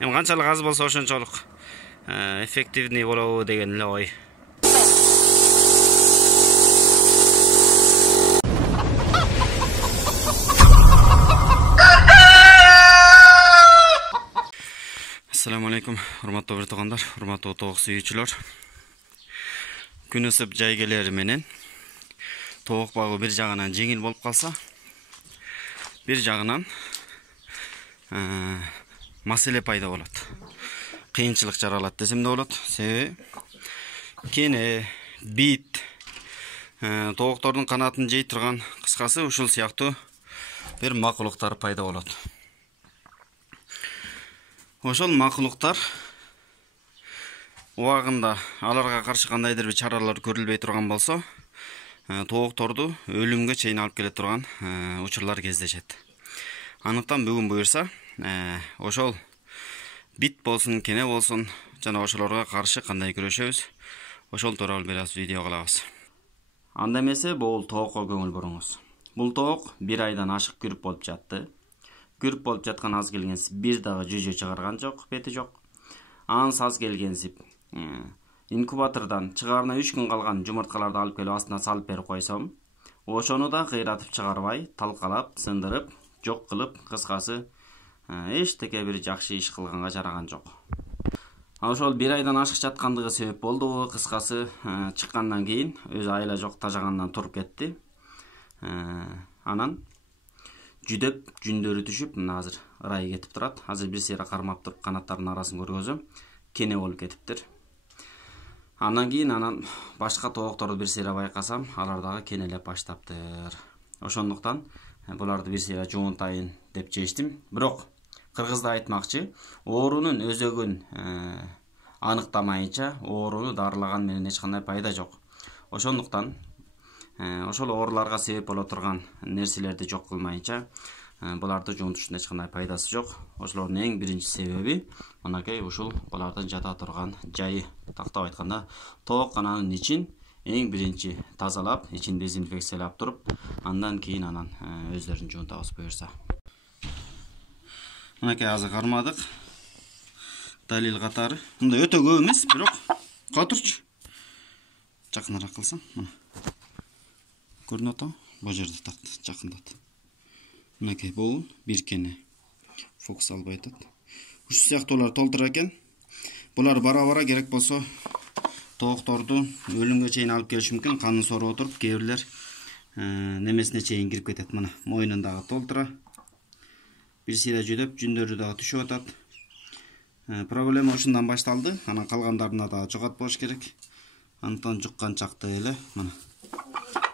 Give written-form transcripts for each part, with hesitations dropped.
Эми канчалык аз болсо ошончолук эффективный болобу деген эле ой. Assalamu alaikum, урматтуу bir туугандар, урматтуу тоок сүйүүчүлөр. Күн ысып жай келери менен тоок багуу бир жагынан жеңил болуп калса, бир жагынан маселе пайда болот. Кыйынчылык жаралат десем да болот. Себеби кене, бит, тооктордун канатын жей турган, кыскасы ушул сыяктуу бир макулуктар пайда болот. Ошол макулуктар убагында аларга каршы кандайдыр бир чаралар көрүлбөй турган болсо, тоокторду өлүмгө чейин алып келе турган учурлар кездешет. Анықтан бүгін буюрса, ошол бит болсун, кене болсун, жана ошолорго каршы кандай күрөшөбүз, ошол тууралуу бир аз видео кылабыз. Анда эмесе бул тоокко көңүл буруңуз. Бул тоок 1 айдан ашык күрүп болуп жатты. Күрүп болуп жаткан аз келгенсип бир дагы жүжө чыгарган жок, бети жок. Анс аз келгенсип инкубатордон чыгарына 3 күн калган жумурткаларды алып келип астына салып берип койсом, ошону да кыйратып чыгарбай, талкалап, сындырып, жок кылып, кыскасы эчтеке бир жакшы иш кылганга жараган жок. Ошол 1 айдан ашык жаткандыгы себеп болду. Кыскасы чыккандан кийин өзү айла жок тажагандан туруп кетти. Анан жүдөп, жүндөрү түшүп, мына азыр ырайы кетип турат. Азыр бир сыйра кармап туруп канаттарынын арасын көргөзөм. Кене болуп кетиптир. Андан кийин башка тоокторду бир сыйра байкасам, алар дагы кенелеп баштаптыр. Ошондуктан буларды бир сыйра жуунтайын деп чечтим. Бирок кыргызда айтмакчы, оорунун өзөгүн аныктамайынча, ооруну дарылаган менен эч кандай пайда жок. Ошондуктан ошол ооруларга себеп боло турган нерселерди жок кылмайынча, буларды жуунтуштун эч кандай пайдасы жок. Ошолордун эң биринчи себеби мынакей ушул булардын жата турган жайы. Тактап айтканда, тоок кананын ичин эң биринчи тазалап, ичин дезинфекциялап туруп, андан кийин өздөрүн жуунтабыз буюрса. Мынакей азыр кармадык. Далил катары. Мындай өтө көп эмес, бирок катырчы. Жакыныраак кылсаң, мына. Көрүнүп атабы? Бул жерде такты, жакындат. Мынакей бул бир кене. Фокус албай атат. Ушул сыяктуулар толтура экен. Булар бара-бара керек болсо тоокторду өлүмгө чейин алып келиши мүмкүн. Канын соруп отуруп, кээ бирлер немесине чейин кирип кетет. Мына мойнундагы толтура. Бир сыйра жүдөп, жүндөрү дагы түшүп атат. Проблема ушундан башталды. Анан калгандарына дагы жугат болуш керек. Антон жуккан чакта эле мына.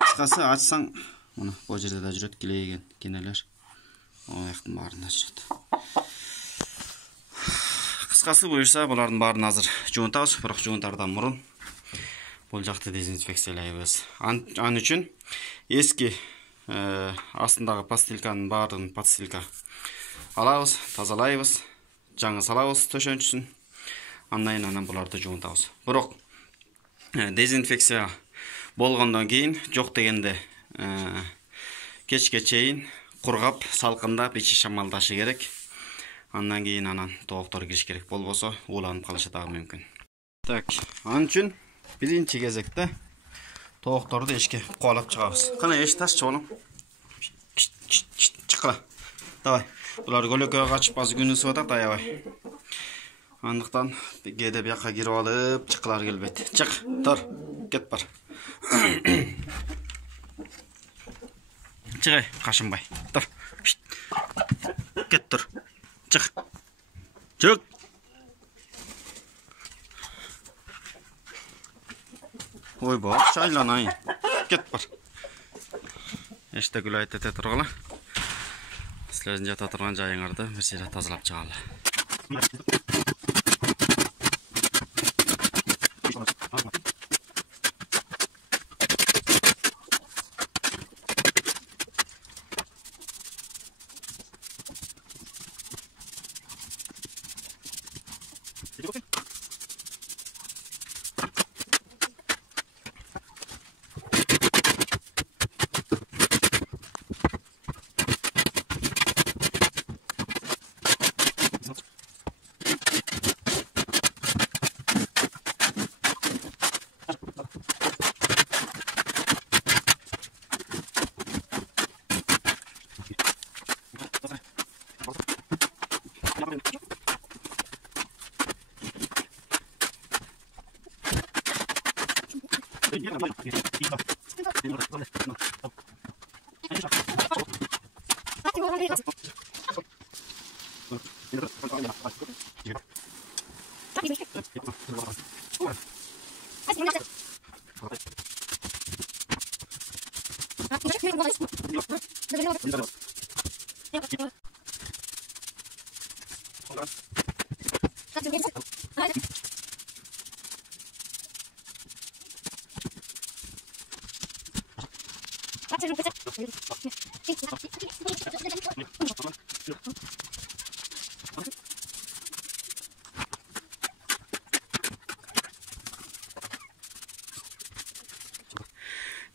Кыскасы ачсаң, мына бул жерде да жүрөт килейген кенелер. Аяктын баарында жүрөт. Кыскасы буюрса, булардын баарын азыр жуунтабыз, бирок жуунтардан мурун бул жакты дезинфекциялайбыз. Ан үчүн эски астындагы пастилканын баарын подстилка алабыз, тазалайбыз, жаңы салабыз төшөнчүсүн. Андан буларды жуунтабыз. Бирок дезинфекция болгондон кийин жок дегенде кечке чейин кургап, салкындап, ичи шамалдашы керек. Андан кийин тооктор кириш керек. Болбосо ууланып калышы дагы мүмкүн. Так, ан үчүн биринчи кезекте тоокторду эшикке кубалап чыгабыз. Кана эшикти аччы болуң. Чыккыла. Давай. Булар көлөкөгө качып азыр күн ысып атат, аябай. Андыктан кээде бияка кирип алып, чыккылар келбейт. Чык, тур, кет бар. Чыгай, кашынбай. Тур. Кет тур. Чык. Чык. Ойбой, шайланайын. Кет бар. Эште күлайт эте тургула. Силердин жата турган жайыңарды бир сыйра тазалап чыгалы.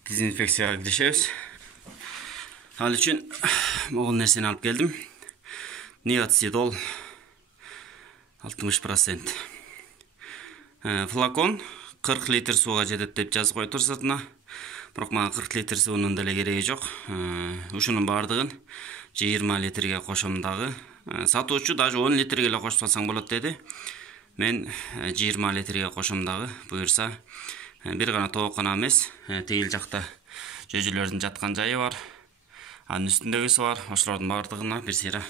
Dezinfeksiyaga gidişemiz. Hal üçün moğul nerseni alıp geldim. Niacidol 60%. Flakon 40 litr suga жетет деп жазып коюптур сыртына. Бирок мага 40 литр суунун деле кереги жок. Ушунун бардыгын 20 литрге кошом дагы. Сатуучу даже 10 литрге эле кошуп салсаң болот деди. Мен 20 литрге кошом дагы. Буюрса бир гана тоок гана эмес, тегил жакта жөжөлөрдүн жаткан жайы бар. Анын үстүндөгүсү бар. Ошолордун бардыгына бир сыйра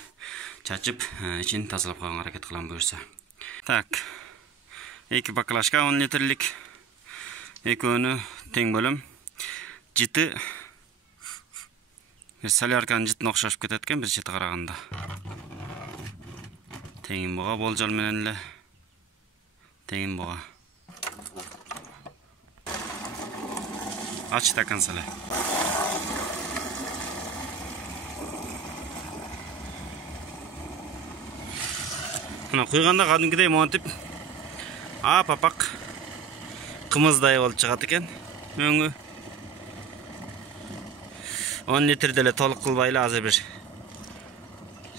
чачып, ичин тазалап койгонго аракет кылам буюрса. Так. 2 баклажка 10 литрлик. Экөөнү тең бөлөм. Жити солярканын житине окшошуп кетет экен бир жити караганда. Теңин буга болжол менен эле. Теңин буга. Ач стакан сале. Мына куйганда кадимкидей монтип апак кымыздай болуп чыгат экен. Өңү 10 литр деле толук кылбайлы, азыр бир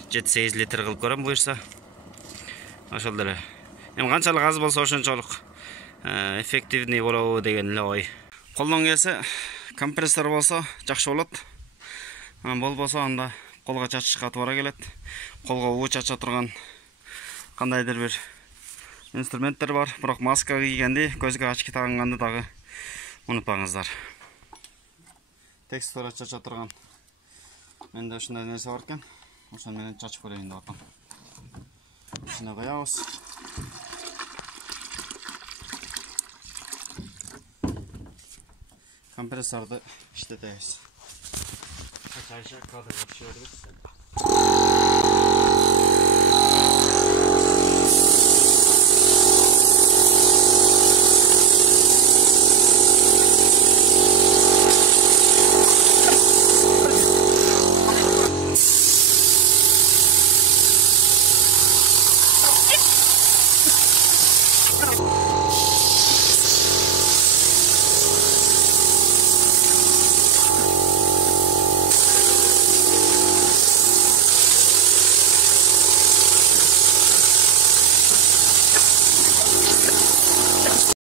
7-8 литр кылып көрөм буюрса. Ошол деле. Эми канчалык аз болсо ошончолук эффективный болобу деген эле ой. Колдон келсе компрессор болсо жакшы болот. Болбосо анда колго чачышка туура келет. Колго уу чача турган кандайдыр бир инструменттер бар. Бирок маска кийгенди, көзгө очки таганганды дагы унутпаңыздар. Текстура чача турган менде ушундай нерсе бар экен. Ошону менен чачып көрөйүн деп атам. Ушуна коебуз. Компрессорду иштетебиз. Кайша кадр түшүрүбүз.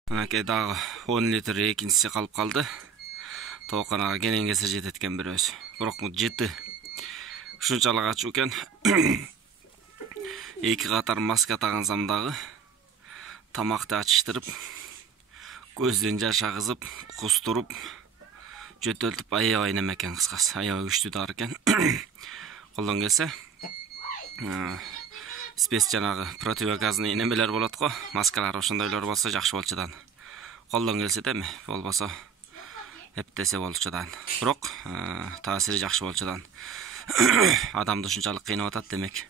Анакей дагы 10 литр экинчиси калып калды. Тооканага кенен кесе жетет экен бирөөсү. Бирок бул жети. Ушунчалык ачуу экен. 2 катар маска тагансам дагы тамакты ачыштырып, көздөн жаш агызып, кустуруп, жөтөлтүп аябай неме экен, кыскасы. Аябай күчтүү дары экен. Колдон келсе спец жанагы противогазный немелер болот го, маскалар ошондойлор болсо жакшы болчу да. Колдон келсе деми, болбосо эптесе болчу да. Бирок таасири жакшы болчу да. Адамды ушунчалык кыйнап атат демек.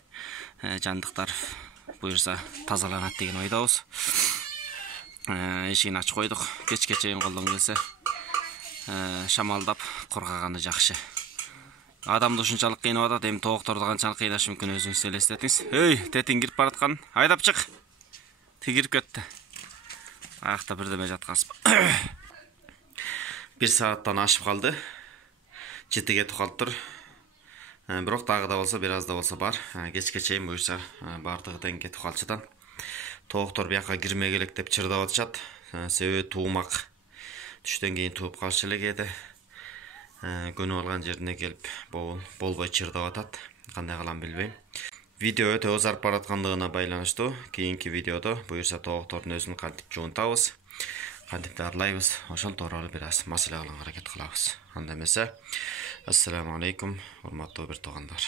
Жандыктар буюрса тазаланат деген ойдобуз. Эшигин ачып койдук. Кечке чейин колдон келсе шамалдап коргаганы жакшы. Адамды ушунчалык кыйнап атат, эми тоокторду канчалык кыйнашы мүмкүн өзүңүз элестетиңиз. Эй, тетиң кирип бараткан. Айдап чык. Тигирип кетти. Аякта бирдеме жаткансып. 1 сааттан ашып калды. Жети кетип калыптыр. Бирок дагы да болсо, бир аз да болсо бар. Кечке чейин буюрса бардыгы тең кетип калчыдан. Тооктор бияка кирмей келек деп чырдап атышат. Себеби туумак. Түштөн кийин тууп калышы эле кээде. Көнүп алган жерине келип болбой чырдап атат. Кандай кылам билбейм. Видео өтө узарып бараткандыгына байланыштуу кийинки видеодо буюрса тооктордун өзүн кантип жуунтабыз, кантип дарылайбыз, ошол тууралуу бир аз маселе кылганга аракет кылабыз. Анда эмесе, ассаламу алейкум, урматтуу бир туугандар.